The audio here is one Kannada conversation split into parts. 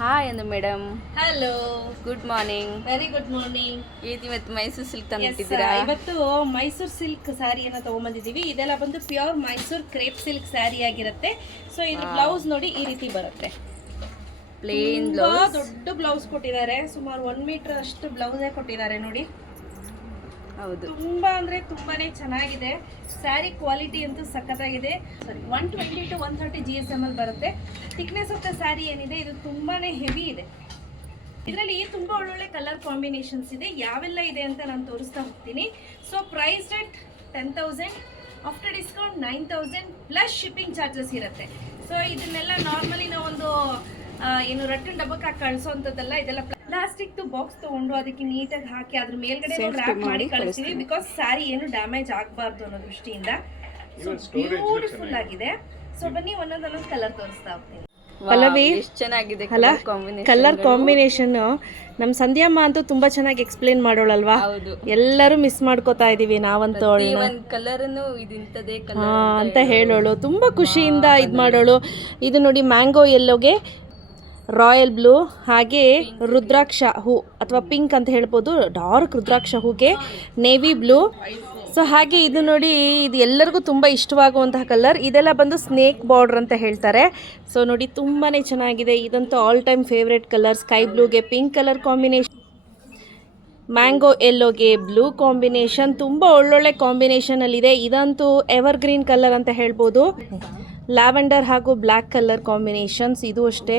ಹಾಯ್ ಅಂದು madam. Hello, good morning. Very good morning. ಇವತ್ತು ಮೈಸೂರು ಸಿಲ್ಕ್ ತಂದಿದ್ದೀರಾ? ಇವತ್ತು ಮೈಸೂರು ಸಿಲ್ಕ್ ಸ್ಯಾರಿಯನ್ನು ತಗೊಂಡ್ಬಂದಿದ್ದೀವಿ. ಇದೆಲ್ಲ ಬಂದು pure Mysuru crepe silk sari ಆಗಿರುತ್ತೆ. ಸೊ ಇದು ಬ್ಲೌಸ್ ನೋಡಿ ಈ ರೀತಿ ಬರುತ್ತೆ. ಪ್ಲೇನ್ ಬ್ಲೌಸ್, ದೊಡ್ಡ ಬ್ಲೌಸ್ ಕೊಟ್ಟಿದ್ದಾರೆ. ಸುಮಾರು 1 ಮೀಟರ್ ಅಷ್ಟು ಬ್ಲೌಸೇ ಕೊಟ್ಟಿದ್ದಾರೆ ನೋಡಿ. ಹೌದು, ತುಂಬಾ ಅಂದ್ರೆ ತುಂಬಾನೇ ಚೆನ್ನಾಗಿದೆ. ಸ್ಯಾರಿ ಕ್ವಾಲಿಟಿ ಅಂತೂ ಸಖತ್ತಾಗಿದೆ. 120 to 130 GSM ಅಲ್ಲಿ ಬರುತ್ತೆ. ಥಿಕ್ನೆಸ್ ಆಫ್ ದ ಸ್ಯಾರಿ ಏನಿದೆ ಇದು ತುಂಬಾನೇ ಹೆವಿ ಇದೆ. ಇದರಲ್ಲಿ ತುಂಬಾ ಒಳ್ಳೊಳ್ಳೆ ಕಲರ್ ಕಾಂಬಿನೇಷನ್ಸ್ ಇದೆ. ಯಾವೆಲ್ಲ ಇದೆ ಅಂತ ನಾನು ತೋರಿಸ್ತಾ ಹೋಗ್ತೀನಿ. So price rate 10,000, after discount 9,000 plus shipping charges ಇರುತ್ತೆ. ಸೊ ಇದನ್ನೆಲ್ಲ ನಾರ್ಮಲಿ ನಾವೊಂದು ಏನು ರಟ್ಟಿನ ಡಬ್ಬಕ್ಕೆ ಹಾಕಿ ಕಳಿಸೋಂಥದ್ದಲ್ಲ. ಇದೆಲ್ಲ ಪ್ಲಾಸ್ಟಿಕ್ ಬಾಕ್ಸ್ ತಗೊಂಡು ಅದಕ್ಕೆ ನೀಟಾಗಿ ಹಾಕಿ ಅದ್ರ ಮೇಲ್ಗಡೆ ರ್ಯಾಪ್ ಮಾಡಿ ಕಳಿಸ್ತೀವಿ. ಬಿಕಾಸ್ ಸ್ಯಾರಿ ಏನು ಡ್ಯಾಮೇಜ್ ಆಗಬಾರ್ದು ಅನ್ನೋ ದೃಷ್ಟಿಯಿಂದ. ಸೊ ಬ್ಯೂಟಿಫುಲ್ ಆಗಿದೆ. ಸೊ ಬನ್ನಿ ಒಂದೊಂದೊಂದು ಕಲರ್ ತೋರಿಸ್ತಾ ಹೋಗ್ತೀನಿ. ಪಲ್ಲವಿ ಎಷ್ಟು ಚೆನ್ನಾಗಿದೆ ಕಲರ್ ಕಾಂಬಿನೇಷನ್. ನಮ್ಮ ಸಂಧ್ಯಾಮ್ಮ ಅಂತೂ ತುಂಬಾ ಚೆನ್ನಾಗಿ ಎಕ್ಸ್ಪ್ಲೇನ್ ಮಾಡೋಳಲ್ವಾ? ಹೌದು, ಎಲ್ಲರೂ ಮಿಸ್ ಮಾಡ್ಕೋತಾ ಇದೀವಿ ನಾವಂತೂ ಕಲರ್ ಇಂಥದೇ ಅಂತ ಹೇಳೋಳು. ತುಂಬಾ ಖುಷಿಯಿಂದ ಇದು ಮಾಡೋಳು. ಇದು ನೋಡಿ ಮ್ಯಾಂಗೋ ಯೆಲ್ಲೋಗೆ ರಾಯಲ್ ಬ್ಲೂ, ಹಾಗೆ ರುದ್ರಾಕ್ಷ ಹೂ ಅಥವಾ ಪಿಂಕ್ ಅಂತ ಹೇಳ್ಬೋದು, ಡಾರ್ಕ್ ರುದ್ರಾಕ್ಷ ಹೂಗೆ ನೇವಿ ಬ್ಲೂ. ಸೊ ಹಾಗೆ ಇದು ನೋಡಿ, ಇದು ಎಲ್ಲರಿಗೂ ತುಂಬ ಇಷ್ಟವಾಗುವಂತಹ ಕಲರ್. ಇದೆಲ್ಲ ಬಂದು ಸ್ನೇಕ್ ಬಾರ್ಡರ್ ಅಂತ ಹೇಳ್ತಾರೆ. ಸೊ ನೋಡಿ ತುಂಬಾ ಚೆನ್ನಾಗಿದೆ. ಇದಂತೂ all time favourite colour. Sky ಬ್ಲೂಗೆ ಪಿಂಕ್ ಕಲರ್ ಕಾಂಬಿನೇಷನ್, ಮ್ಯಾಂಗೋ ಯೆಲ್ಲೋಗೆ ಬ್ಲೂ ಕಾಂಬಿನೇಷನ್, ತುಂಬ ಒಳ್ಳೊಳ್ಳೆ ಕಾಂಬಿನೇಷನಲ್ಲಿದೆ. ಇದಂತೂ ಎವರ್ ಗ್ರೀನ್ ಕಲರ್ ಅಂತ ಹೇಳ್ಬೋದು. ಲ್ಯಾವೆಂಡರ್ ಹಾಗೂ ಬ್ಲ್ಯಾಕ್ ಕಲರ್ ಕಾಂಬಿನೇಷನ್ಸ್, ಇದು ಅಷ್ಟೇ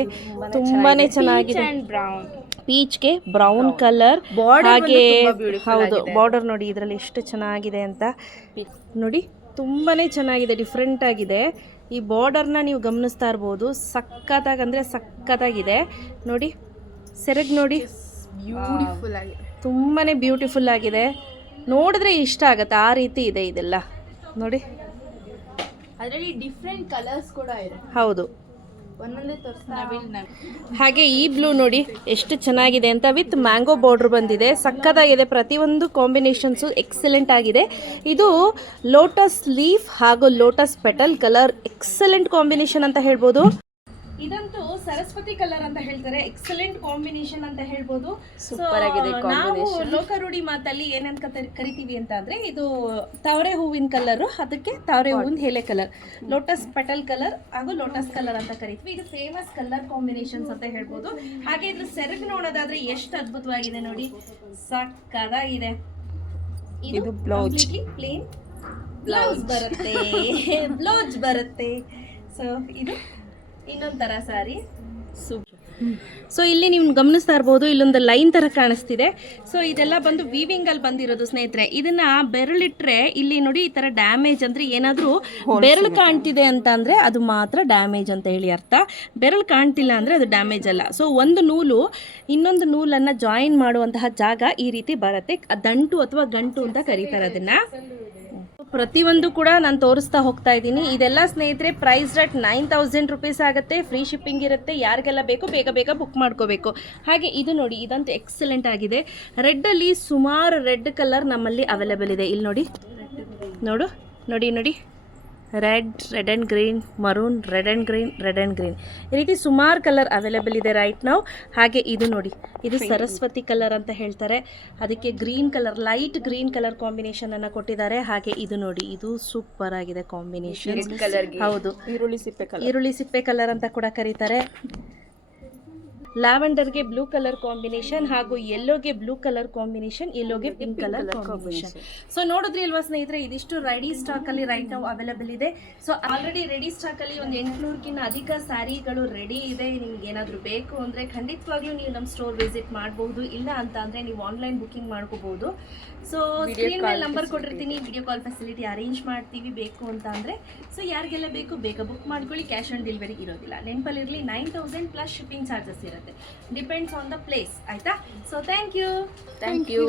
ತುಂಬಾ ಚೆನ್ನಾಗಿದೆ. ಪೀಚ್ಗೆ ಬ್ರೌನ್ ಕಲರ್, ಹಾಗೆ ಹೌದು ಬಾರ್ಡರ್ ನೋಡಿ ಇದರಲ್ಲಿ ಎಷ್ಟು ಚೆನ್ನಾಗಿದೆ ಅಂತ ನೋಡಿ. ತುಂಬಾ ಚೆನ್ನಾಗಿದೆ, ಡಿಫ್ರೆಂಟ್ ಆಗಿದೆ. ಈ ಬಾರ್ಡರ್ನ ನೀವು ಗಮನಿಸ್ತಾ ಇರ್ಬೋದು. ಸಖತ್ತಾಗಿ ಅಂದರೆ ಸಖತ್ತಾಗಿದೆ ನೋಡಿ. ಸೆರಗ್ ನೋಡಿ, ಬ್ಯೂಟಿಫುಲ್ ಆಗಿದೆ, ತುಂಬಾ ಬ್ಯೂಟಿಫುಲ್ ಆಗಿದೆ. ನೋಡಿದ್ರೆ ಇಷ್ಟ ಆಗುತ್ತೆ, ಆ ರೀತಿ ಇದೆ ಇದೆಲ್ಲ ನೋಡಿ. ಅದರಲ್ಲಿ ಡಿಫ್ರೆಂಟ್ ಕಲರ್ಸ್ ಕೂಡ ಇದೆ. ಹೌದು, ಒಂದೊಂದೇ ತೋರಿಸ್ತಾ. ಹಾಗೆ ಈ ಬ್ಲೂ ನೋಡಿ ಎಷ್ಟು ಚೆನ್ನಾಗಿದೆ ಅಂತ, ವಿತ್ ಮ್ಯಾಂಗೋ ಬಾರ್ಡರ್ ಬಂದಿದೆ. ಸಕ್ಕತ್ತಾಗಿದೆ. ಪ್ರತಿಯೊಂದು ಕಾಂಬಿನೇಷನ್ಸು ಎಕ್ಸಲೆಂಟ್ ಆಗಿದೆ. ಇದು ಲೋಟಸ್ ಲೀಫ್ ಹಾಗೂ lotus petal colour, excellent combination ಅಂತ ಹೇಳ್ಬೋದು. ಇದಂತೂ ಸರಸ್ವತಿ ಕಲರ್ ಅಂತ ಹೇಳ್ತಾರೆ. ಎಕ್ಸಲೆಂಟ್ ಕಾಂಬಿನೇಷನ್ ಅಂತ ಹೇಳ್ಬೋದು. ನಾವು ಲೋಕರೂಢಿ ಮಾತಲ್ಲಿ ಏನಂತ ಕರಿತೀವಿ ಅಂತ ಅಂದ್ರೆ, ಇದು ತಾವರೆ ಹೂವಿನ ಕಲರ್, ಅದಕ್ಕೆ ತಾವರೆ ಹೂವಿನ ಎಲೆ ಕಲರ್, ಲೋಟಸ್ ಪೆಟಲ್ ಕಲರ್ ಹಾಗೂ ಲೋಟಸ್ ಕಲರ್ ಅಂತ ಕರಿತೀವಿ. ಇದು ಫೇಮಸ್ ಕಲರ್ ಕಾಂಬಿನೇಷನ್ಸ್ ಅಂತ ಹೇಳ್ಬೋದು. ಹಾಗೆ ಇದು ಸೆರಗು ನೋಡೋದಾದ್ರೆ ಎಷ್ಟು ಅದ್ಭುತವಾಗಿದೆ ನೋಡಿ, ಸಕ್ಕತ್ತಾಗಿದೆ. ಇದು ಬ್ಲೌಸ್ ಪ್ಲೇನ್ ಬ್ಲೌಸ್ ಬರುತ್ತೆ, ಬ್ಲೌಸ್ ಬರುತ್ತೆ. ಸೊ ಇದು ಇನ್ನೊಂಥರ ಸ್ಯಾರಿ. ಸೊ ಇಲ್ಲಿ ನೀವು ಗಮನಿಸ್ತಾ ಇರ್ಬೋದು, ಇಲ್ಲೊಂದು ಲೈನ್ ತರ ಕಾಣಿಸ್ತಿದೆ. ಸೊ ಇದೆಲ್ಲ ಬಂದು ವೀವಿಂಗ್ ಅಲ್ಲಿ ಬಂದಿರೋದು ಸ್ನೇಹಿತರೆ. ಇದನ್ನ ಬೆರಳಿಟ್ರೆ ಇಲ್ಲಿ ನೋಡಿ ಈ ತರ ಡ್ಯಾಮೇಜ್, ಅಂದ್ರೆ ಏನಾದ್ರೂ ಬೆರಳು ಕಾಣ್ತಿದೆ ಅಂತ ಅಂದ್ರೆ ಅದು ಮಾತ್ರ ಡ್ಯಾಮೇಜ್ ಅಂತ ಹೇಳಿ ಅರ್ಥ. ಬೆರಳು ಕಾಣ್ತಿಲ್ಲ ಅಂದ್ರೆ ಅದು ಡ್ಯಾಮೇಜ್ ಅಲ್ಲ. ಸೊ ಒಂದು ನೂಲು ಇನ್ನೊಂದು ನೂಲನ್ನ ಜಾಯಿನ್ ಮಾಡುವಂತಹ ಜಾಗ ಈ ರೀತಿ ಬರುತ್ತೆ. ದಂಟು ಅಥವಾ ಗಂಟು ಅಂತ ಕರೀತಾರೆ ಅದನ್ನ. ಪ್ರತಿಯೊಂದು ಕೂಡ ನಾನು ತೋರಿಸ್ತಾ ಹೋಗ್ತಾ ಇದ್ದೀನಿ. ಇದೆಲ್ಲ ಸ್ನೇಹಿತರೆ ಪ್ರೈಸ್ ರೇಟ್ 9,000 ರುಪೀಸ್ ಆಗುತ್ತೆ. ಫ್ರೀ ಶಿಪ್ಪಿಂಗ್ ಇರುತ್ತೆ. ಯಾರಿಗೆಲ್ಲ ಬೇಕು ಬೇಗ ಬೇಗ ಬುಕ್ ಮಾಡ್ಕೋಬೇಕು. ಹಾಗೆ ಇದು ನೋಡಿ, ಇದಂತೂ ಎಕ್ಸಲೆಂಟ್ ಆಗಿದೆ. ರೆಡ್ಡಲ್ಲಿ ಸುಮಾರು ರೆಡ್ ಕಲರ್ ನಮ್ಮಲ್ಲಿ ಅವೈಲೇಬಲ್ ಇದೆ. ಇಲ್ಲಿ ನೋಡಿ, ನೋಡಿ ನೋಡಿ, red and green, maroon, red and green, red and green, ಈ ರೀತಿ ಸುಮಾರು ಕಲರ್ ಅವೈಲೇಬಲ್ ಇದೆ ರೈಟ್ ನಾವು. ಹಾಗೆ ಇದು ನೋಡಿ, ಇದು ಸರಸ್ವತಿ ಕಲರ್ ಅಂತ ಹೇಳ್ತಾರೆ. ಅದಕ್ಕೆ green colour, light green colour combination ಅನ್ನು ಕೊಟ್ಟಿದ್ದಾರೆ. ಹಾಗೆ ಇದು ನೋಡಿ, ಇದು ಸೂಪರ್ ಆಗಿದೆ ಕಾಂಬಿನೇಷನ್. ಹೌದು, ಈರುಳ್ಳಿ ಸಿಪ್ಪೆ ಕಲರ್ ಅಂತ ಕೂಡ ಕರೀತಾರೆ. ಲ್ಯಾವೆಂಡರ್ಗೆ ಬ್ಲೂ ಕಲರ್ ಕಾಂಬಿನೇಷನ್ ಹಾಗೂ ಯೆಲ್ಲೋಗೆ ಬ್ಲೂ ಕಲರ್ ಕಾಂಬಿನೇಷನ್, ಯೆಲ್ಲೋಗೆ ಪಿಂಕ್ ಕಲರ್ ಕಾಂಬಿನೇಷನ್. ಸೊ ನೋಡಿದ್ರಿ ಅಲ್ವಾ ಸ್ನೇಹಿತರೆ, ಇದಿಷ್ಟು ರೆಡಿ ಸ್ಟಾಕ್ ಅಲ್ಲಿ ರೈಟ್ ನಾವು ಅವೈಲೇಬಲ್ ಇದೆ. ಸೊ ಆಲ್ರೆಡಿ ರೆಡಿ ಸ್ಟಾಕ್ ಅಲ್ಲಿ ಒಂದು 800ಕ್ಕಿಂತ ಅಧಿಕ ಸ್ಯಾರಿಗಳು ರೆಡಿ ಇದೆ. ನಿಮ್ಗೆ ಏನಾದರೂ ಬೇಕು ಅಂದ್ರೆ ಖಂಡಿತವಾಗ್ಲೂ ನೀವು ನಮ್ಮ ಸ್ಟೋರ್ ವಿಸಿಟ್ ಮಾಡಬಹುದು. ಇಲ್ಲ ಅಂತ ಅಂದ್ರೆ ನೀವು ಆನ್ಲೈನ್ ಬುಕಿಂಗ್ ಮಾಡ್ಕೋಬಹುದು. ಸೊ ಸ್ಕ್ರೀನ್ ಮೇಲೆ ನಂಬರ್ ಕೊಟ್ಟಿರ್ತೀನಿ, ವಿಡಿಯೋ ಕಾಲ್ ಫೆಸಿಲಿಟಿ ಅರೇಂಜ್ ಮಾಡ್ತೀವಿ ಬೇಕು ಅಂತ ಅಂದ್ರೆ. ಸೊ ಯಾರಿಗೆಲ್ಲ ಬೇಕು ಬೇಗ ಬುಕ್ ಮಾಡ್ಕೊಳ್ಳಿ. ಕ್ಯಾಶ್ ಆನ್ ಡೆಲಿವರಿ ಇರೋದಿಲ್ಲ. ನೆನಪಲ್ಲಿರಲಿ, 9,000 ಪ್ಲಸ್ ಶಿಪ್ಪಿಂಗ್ ಚಾರ್ಜಸ್ ಇರುತ್ತೆ. Depends on the place. ಆಯ್ತಾ? So thank you.